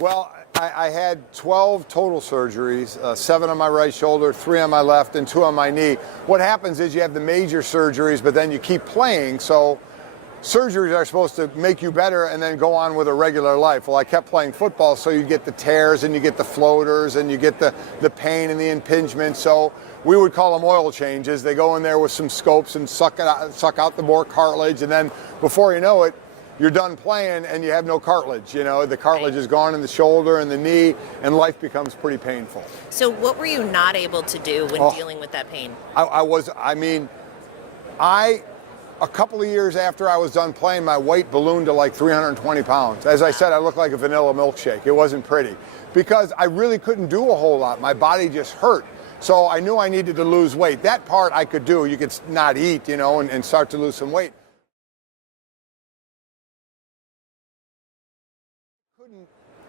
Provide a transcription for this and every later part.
Well, I had 12 total surgeries, 7 on my right shoulder, 3 on my left, and 2 on my knee. What happens is you have the major surgeries, but then you keep playing, so surgeries are supposed to make you better and then go on with a regular life. Well, I kept playing football, so you get the tears and you get the floaters and you get the pain and the impingement. So we would call them oil changes. They go in there with some scopes and suck out the more cartilage, and then before you know it, you're done playing and you have no cartilage. You know, the cartilage is gone in the shoulder and the knee, and life becomes pretty painful. So what were you not able to do when dealing with that pain? A couple of years after I was done playing, my weight ballooned to like 320 pounds. As I said, I looked like a vanilla milkshake. It wasn't pretty because I really couldn't do a whole lot. My body just hurt. So I knew I needed to lose weight. That part I could do. You could not eat, you know, and start to lose some weight.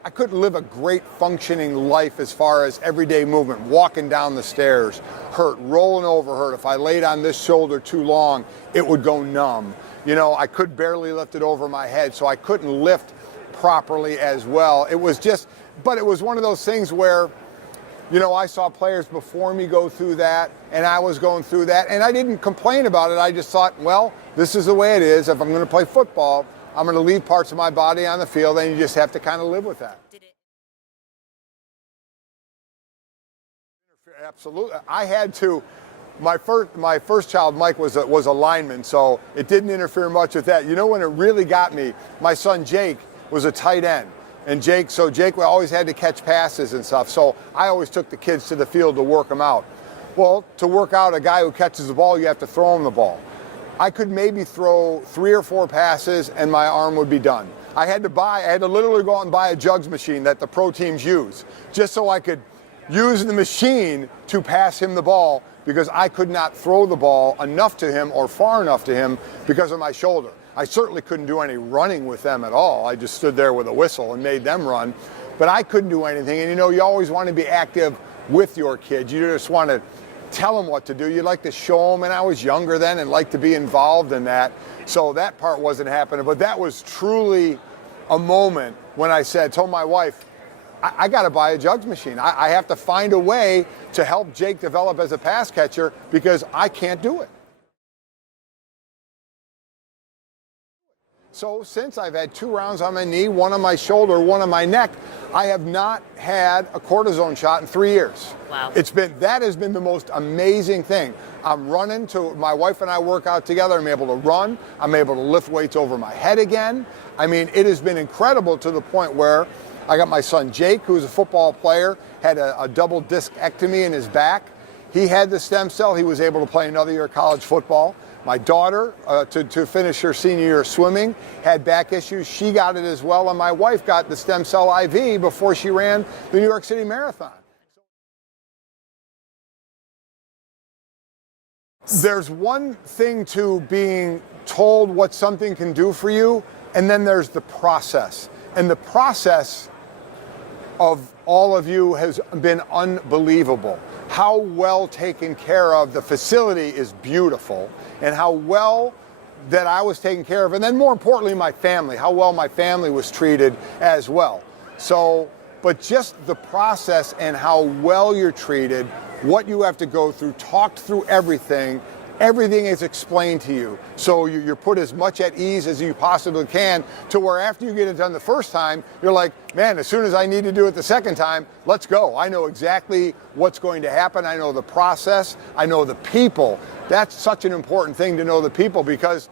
I couldn't live a great functioning life as far as everyday movement. Walking down the stairs hurt, rolling over hurt. If I laid on this shoulder too long, it would go numb. You know, I could barely lift it over my head, so I couldn't lift properly as well. It was just, but it was one of those things where, you know, I saw players before me go through that, and I was going through that, and I didn't complain about it. I just thought, well, this is the way it is. If I'm going to play football, I'm going to leave parts of my body on the field, and you just have to kind of live with that. Absolutely. I had to. My first child, Mike, was a lineman, so it didn't interfere much with that. You know when it really got me? My son Jake was a tight end, and Jake always had to catch passes and stuff, so I always took the kids to the field to work them out. Well, to work out a guy who catches the ball, you have to throw him the ball. I could maybe throw 3 or 4 passes and my arm would be done. I had to literally go out and buy a jugs machine that the pro teams use, just so I could use the machine to pass him the ball, because I could not throw the ball enough to him or far enough to him because of my shoulder. I certainly couldn't do any running with them at all. I just stood there with a whistle and made them run, but I couldn't do anything. And you know, you always want to be active with your kids. You just want to tell them what to do. You like to show them, and I was younger then and liked to be involved in that. So that part wasn't happening, but that was truly a moment when I told my wife, I got to buy a jugs machine. I have to find a way to help Jake develop as a pass catcher because I can't do it. So since I've had 2 rounds on my knee, 1 on my shoulder, 1 on my neck, I have not had a cortisone shot in 3 years. Wow. That has been the most amazing thing. I'm running my wife and I work out together. I'm able to run. I'm able to lift weights over my head again. I mean, it has been incredible to the point where I got my son Jake, who's a football player, had a double discectomy in his back. He had the stem cell. He was able to play another year of college football. My daughter, to finish her senior year of swimming, had back issues. She got it as well. And my wife got the stem cell IV before she ran the New York City Marathon. There's one thing to being told what something can do for you, and then there's the process. And the process of all of you has been unbelievable. How well taken care of. The facility is beautiful, and how well that I was taken care of, and then more importantly, my family, how well my family was treated as well. So, but just the process and how well you're treated, what you have to go through, talked through everything. Everything is explained to you. So you're put as much at ease as you possibly can, to where after you get it done the first time, you're like, man, as soon as I need to do it the second time, let's go. I know exactly what's going to happen. I know the process. I know the people. That's such an important thing, to know the people, because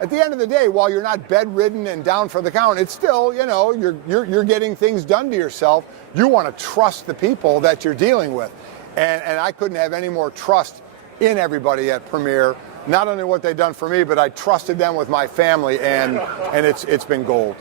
at the end of the day, while you're not bedridden and down for the count, it's still, you know, you're getting things done to yourself. You want to trust the people that you're dealing with. And I couldn't have any more trust in everybody at Premier, not only what they've done for me, but I trusted them with my family, and it's been gold.